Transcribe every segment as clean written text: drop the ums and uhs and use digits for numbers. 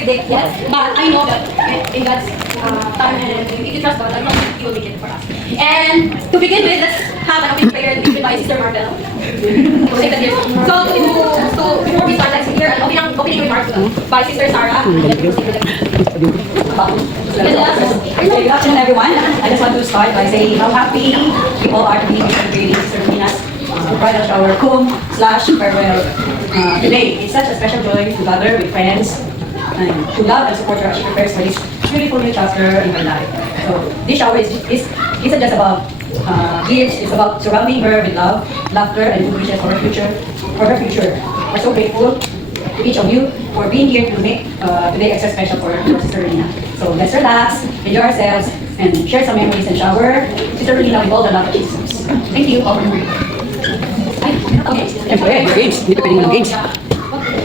predict, yes, but I know that in God's time and if you trust God, I know He will make it for us. And to begin with, let's have an opening prayer leaded by Sister Marvel. So before we start, let's hear an opening remarks by Sister Sarah. Good afternoon, everyone. I just want to start by saying how happy we all are to be celebrating Sister Mina's bridal shower /farewell today. It's such a special joy to gather with friends and to love and support her as she prepares for this beautiful new chapter in her life. So this shower isn't just about gifts. It's about surrounding her with love, laughter, and good wishes for her future. We're so grateful to each of you for being here to make today extra special for Sister Mina. So let's relax, enjoy ourselves, and share some memories and shower Sister Mina with all the love of Jesus. Thank you. Okay. Games.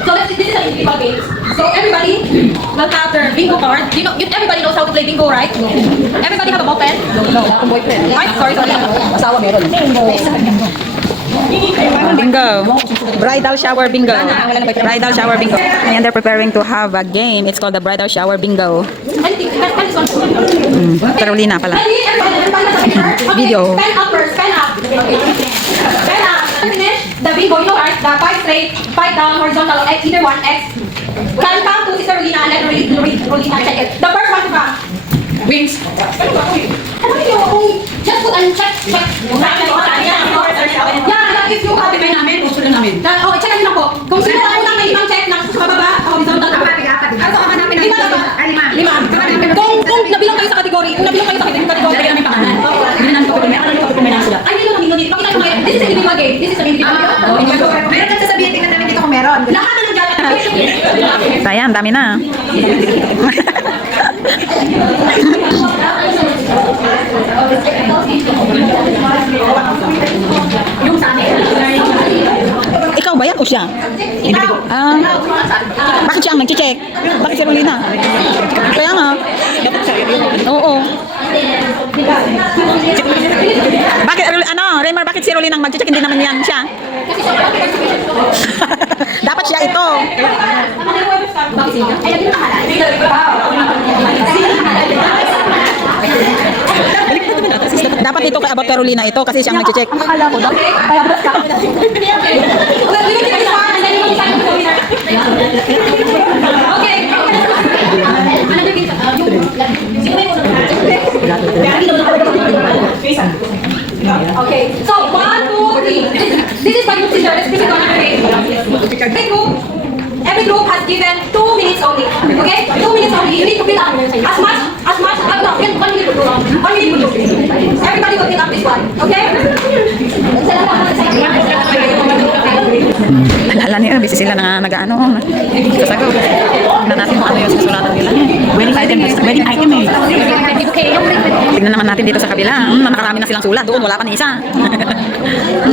So this is an individual game. So everybody will have their bingo card. Everybody knows how to play bingo, right? Everybody have a ball pen? No, akong boyfriend. Ay, sorry. Asawa meron. Bingo. Bridal shower bingo. Bridal shower bingo. And they're preparing to have a game. It's called the bridal shower bingo. Carolina pala. Video. Pen up first. Pen up. Pen up. Finish the bingo. You know, right? The 5 straight, 5 down, horizontal, X, either one, X. Can come to Sister Rolina and let Rolina check it. The first one to come. Wings. Just put and check. Yeah, if you have it. Okay, check nyo lang po. Kung sino ang unang may limang check ng pababa, horizontal. Lima. Kung nabilang kayo sa kategory, lagyan namin pangalan. Ay, hindi. Pakita ko ngayon. This is an individual game. Meron kang sasabihin, tingnan namin dito kung meron. Lahat na nandiyan. Ayan, dami na. Yung sa amin. Ikaw ba yan o siya? Bakit siya ang nag-check? Bakit si Rolina? Kaya nga. Oo. Bakit, Raymar, bakit si Rolina ang mag-check? Hindi naman yan siya. Dapat siya ito. Dapat ito kay about Carolina ito kasi siya ang nag-check. Akala ko daw. Okay, so 1, 2, 3. This is my group teacher. This is every group has given 2 minutes only. Okay? 2 minutes only. You need to fill up as much. No, 1 minute to do. 1 minute to do. Everybody will fill up this one. Okay? Alala niyo, busy sila na nag-ano. Kasagot. Tignan natin kung ano yung susulatan nila. Wedding item eh. Tignan naman natin dito sa kabila. Nakarami na silang sulat. Doon, wala pa ni isa.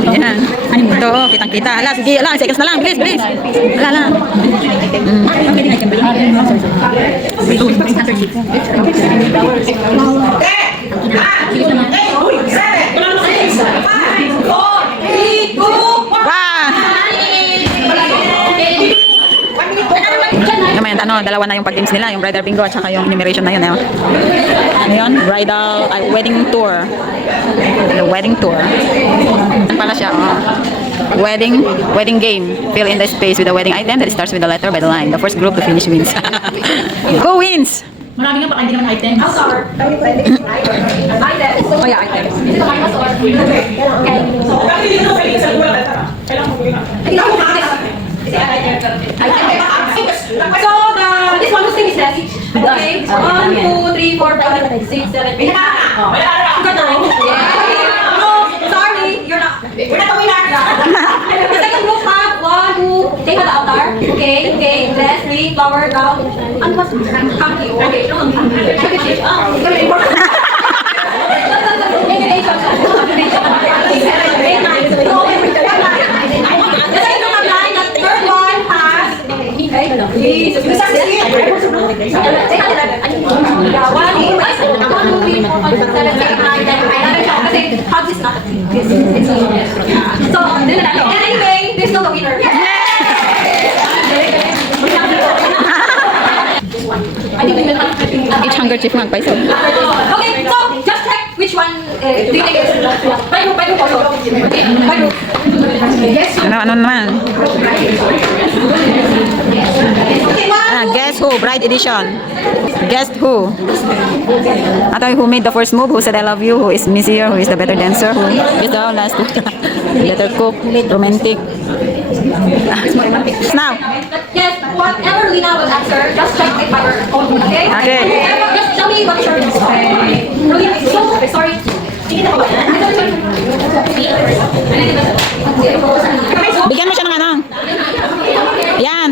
Ayan. Ito, kitang-kita. Ala, sige, ala, seconds na lang. Bilis. Ala. Dalawa na yung pag-games nila, yung bridal bingo at saka yung enumeration na yun. Ngayon, bridal, wedding tour. The wedding tour. Ano pala siya? Wedding game. Fill in the space with a wedding item that starts with the letter by the line. The first group to finish wins. Go wins! Marami nga baka hindi naman items. Items. Oh yeah, items. Is it a minus or? So this one whose name is that? Okay. 1, 2, 3, 4, 5, 6, 7, 8. No, sorry, you're not. We're not the winner. The second group have 1, 2. They have the altar. Okay. Bless, three, flower, ground. Ano ba? Thank you. Okay. So, anyway, there's no winner. I think we will have Each handkerchief magpaiso. Okay, so just check which one do you think is by group also. Okay, by group. Yes. Ano naman? Okay, one. Guess who? Bride edition. Guess who? Atoy, who made the first move? Who said I love you? Who is messier? Who is the better dancer? Who is the last? Better cook? Romantic? Now. Yes, whatever Lina will answer, just check it by your own, okay? Okay. Just tell me what your so sorry. Bigyan mo siya ng ano? Yan.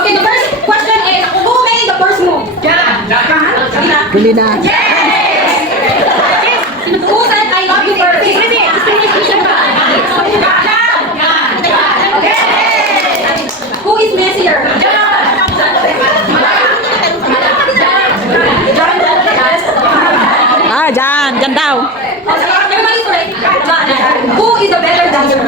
Okay, the first question is, who made the first move? Lina. Who said I love you first? Who is messier? Ah, dyan. Dyan daw. Everybody's right. Who is the better dancer?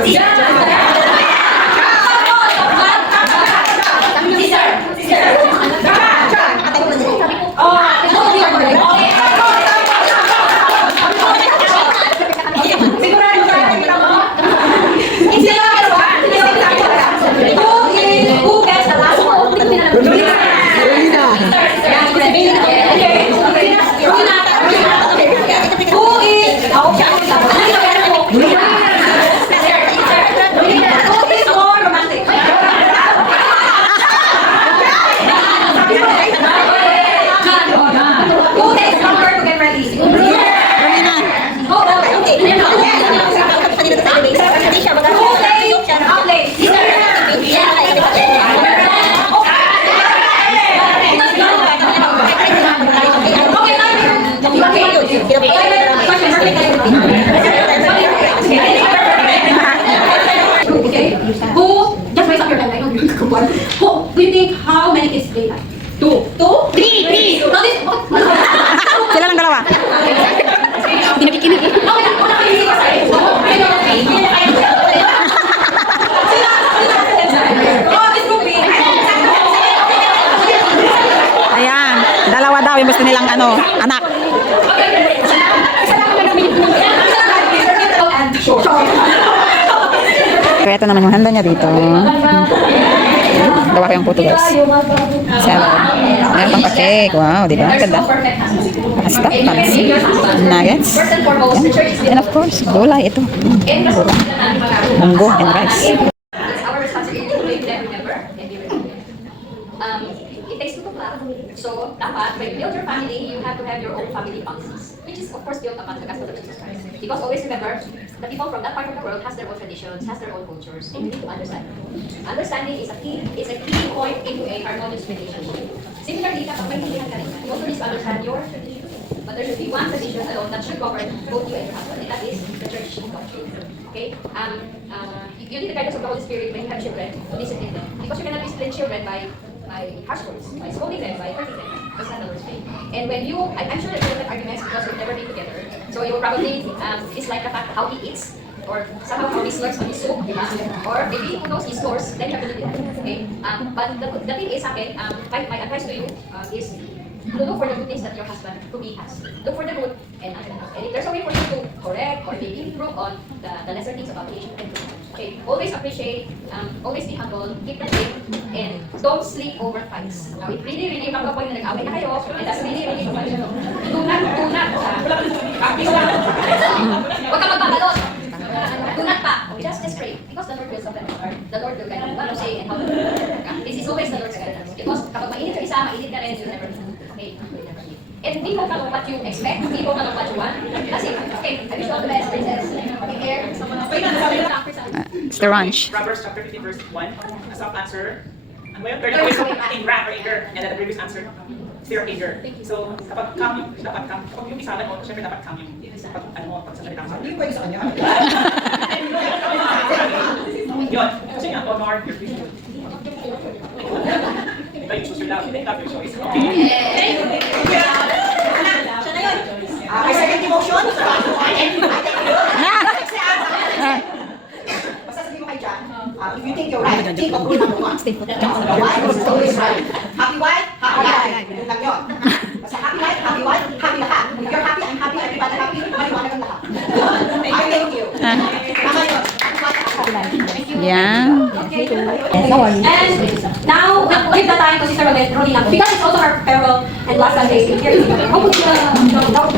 Who gets the last one? Who is more romantic? Who takes longer to get ready? Lina. Who takes outlay? Okay. Who just raise up your hand? I know you're the one. Who do you think how many kids they like? Two. Three. Now this. Sila lang dalawa. Hindi nakikinig. Ayan. Dalawa daw yung gusto nilang ano, anak. Kaya ito naman yung handa niya dito. Gawa ko yung puto guys. Salad. Meron pang pa-cake. Wow, di ba? Ganda. Pasta, pansi, nuggets. And of course, gulay ito. Munggo and rice. It's our responsibility to make them remember and be remembered. It takes two to plan. So, dapat, when you build your family, you have to have your own family policies, which is, of course, built upon the gospel of Jesus Christ. Because always remember, the people from that part of the world has their own traditions, has their own cultures, and you need to understand. Understanding is a key point into a harmonious relationship. Similarly, kapag may hindi ka rin, you also need to understand your tradition. But there should be one tradition alone that should govern both you and your husband, and that is the church doctrine. Okay? You need the guidance of the Holy Spirit when you have children to discipline them. Because you cannot discipline children by harsh words, by scolding them, by hurting them. That's not the Lord's way. And when you, I'm sure that you will have arguments because you've never been together. So you will probably dislike the fact how he eats, or somehow how he slurps on his soup, or maybe who knows he snores, then you have to live with that. Okay? But the thing is, my advice to you is to look for the good things that your husband to be has. Look for the good and if there's a way for you to correct or maybe improve on the lesser things about the issue, okay, always appreciate, always be humble, keep the faith, and don't sleep over fights. Now, if really magpapoy na nag-away na kayo, and that's really do not, practice lang. Huwag ka magbabalot. Do not pa. Just pray. Because the Lord will soften your heart. The Lord will guide you what to say and how to do. This is always the Lord's guidance. Because kapag mainit ka isa, mainit ka rin, you'll never know. Okay? You'll never know. And be vocal on what you expect, be vocal on what you want. That's it. Okay, I wish you all the best, princess. Take care. It's the ranch. Proverbs chapter 15 verse 1, a soft answer. Ang ngayon, turn away from in wrath or anger, and then the previous answer, fear or anger. So, kapag calm yung, dapat calm. Kapag yung isalan mo, syempre dapat calm yung, pag, ano mo, pag sasalita mo. Hindi pwede sa kanya. Yun. Kasi nga, honor your priesthood. Diba, you choose your love, then love your choice. Okay. May second emotion? Basta sabihin mo kay John, if you think you're right, think of who number one. Number one is always right. Happy wife, happy life. Yun lang yun. Basta happy wife, happy lahat. If you're happy, I'm happy, everybody happy, maliwanag ang lahat. I thank you. Tama yun. Happy life. Yeah. And now, with the time, kasi Sister Rodina, because it's also her farewell and last Sunday, here is hopefully,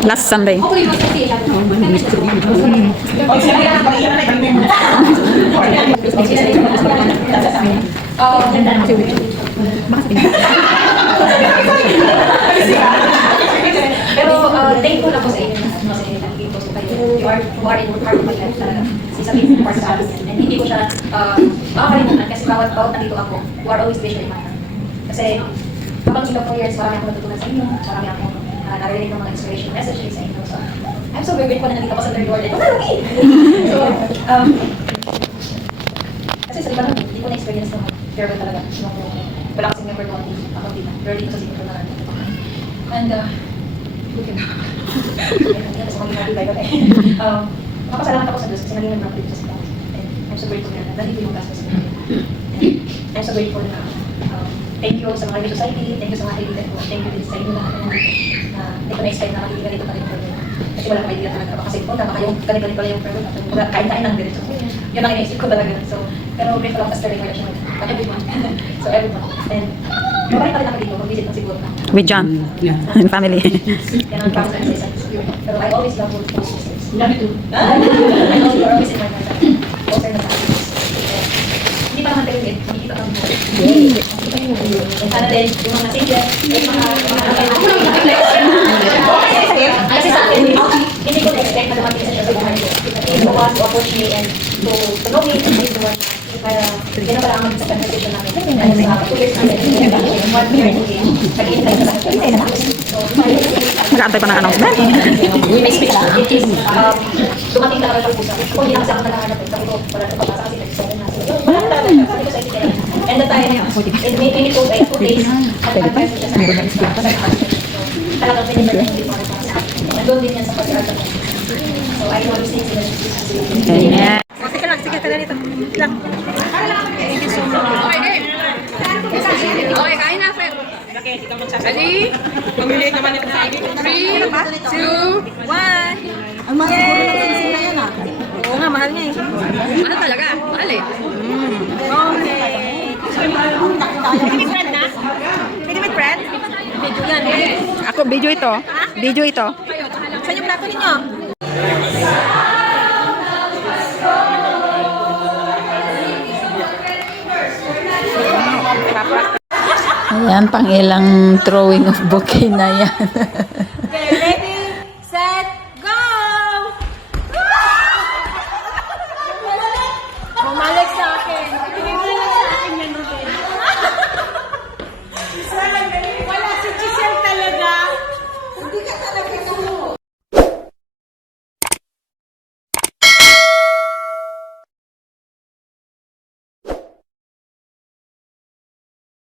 Last Sunday. hopefully, we'll see each other. Pag sila yan, pag-iyan na Pero thankful ako sa inyo kasi nagiging close ko kayo. You are in part of my life talaga. Sasabihin part sa akin yan. And hindi ko siya makakalimutan kasi bawat nandito ako, you are always special in my heart. Kasi habang ilang 4 years, marami akong natutunan sa inyo, marami akong narinig ng mga inspirational messages sa inyo. So, I'm so very grateful na nandito ako sa third world. So, kasi sa iba naman, hindi ko na-experience ng farewell talaga. Wala kasing member doon, ako dito. Pero dito sa siguro na nandito. And, look at that. Kasi maging happy tayo tayo. Makapasalamat ako sa Diyos kasi naging nag-drop dito sa Sigaw. And I'm so grateful na nandito yung gastos ko. And I'm so grateful na thank you sa mga Ivy Society, thank you sa mga kaibigan ko, thank you din sa inyo lahat na hindi ko na-expect na magiging ganito pa rin. Kasi wala akong idea talaga. Kasi kung tama kayong ganito pala yung farewell natin, kain-kain lang diretso. Yun ang ina-isip ko talaga. So, pero grateful ako sa Sterling Reaction. Everyone. So, everyone. And, mabalik pa rin ako dito, mag-visit na siguro na. With John. And family. Yan ang promise ko sa isang. Pero I always love those sisters. Love you too. I know you're always in my heart. Also in the family. Hindi pa naman tayo din. Hindi pa kami. And sana din, yung mga singles, yung mga kasi sa akin, hindi ko na-expect na dumating sa siya sa buhay ko. He's the one to approach me and to know me, and he's the one para yun ang parang sa conversation namin. And sa 2 years namin, 1 year, nag-iintay na lang. Mag-aantay pa ng announcement. May speech lang. It is, dumating talaga sa pusa. Kung hindi lang sa akin nakahanap, sabi ko, wala na pag-asa kasi nag-7 na. Wala na talaga. Sabi ko sa isip kaya. And the time, it made me go by 2 days. At pag-press siya sa akin. Talagang pinipert yung before ko sa akin. Nandun din yan sa pag-asa ko. So, I always think sila Ayan. Sige lang, sige ka na dito. Lang. Thank you so much. Okay, kain na, Fred. Ready? Pamili naman ito sa akin. 3, 2, 1. Ang mahal siguro ng sinising na yan ah. Oo nga, mahal nga eh. Ano talaga? Mahal eh. Okay. Pwede with friend na? Pwede with friend? Video yan eh. Ako, video ito. Video ito. Saan yung plato ninyo? Ayan, pang ilang throwing of bouquet na yan.